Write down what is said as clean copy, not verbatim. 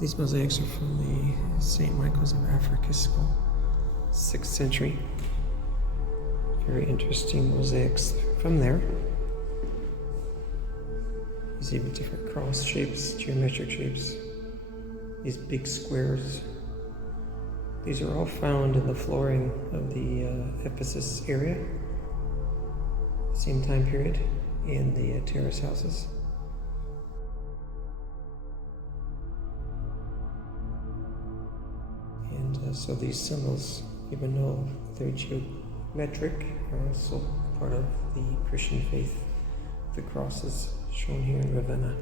These mosaics are from the St. Michael's of Africa school, 6th century. Very interesting mosaics from there. These even different cross shapes, geometric shapes. These big squares. These are all found in the flooring of the Ephesus area, same time period, in the terrace houses. And so these symbols, even though they're geometric, are also part of the Christian faith. The cross is shown here in Ravenna.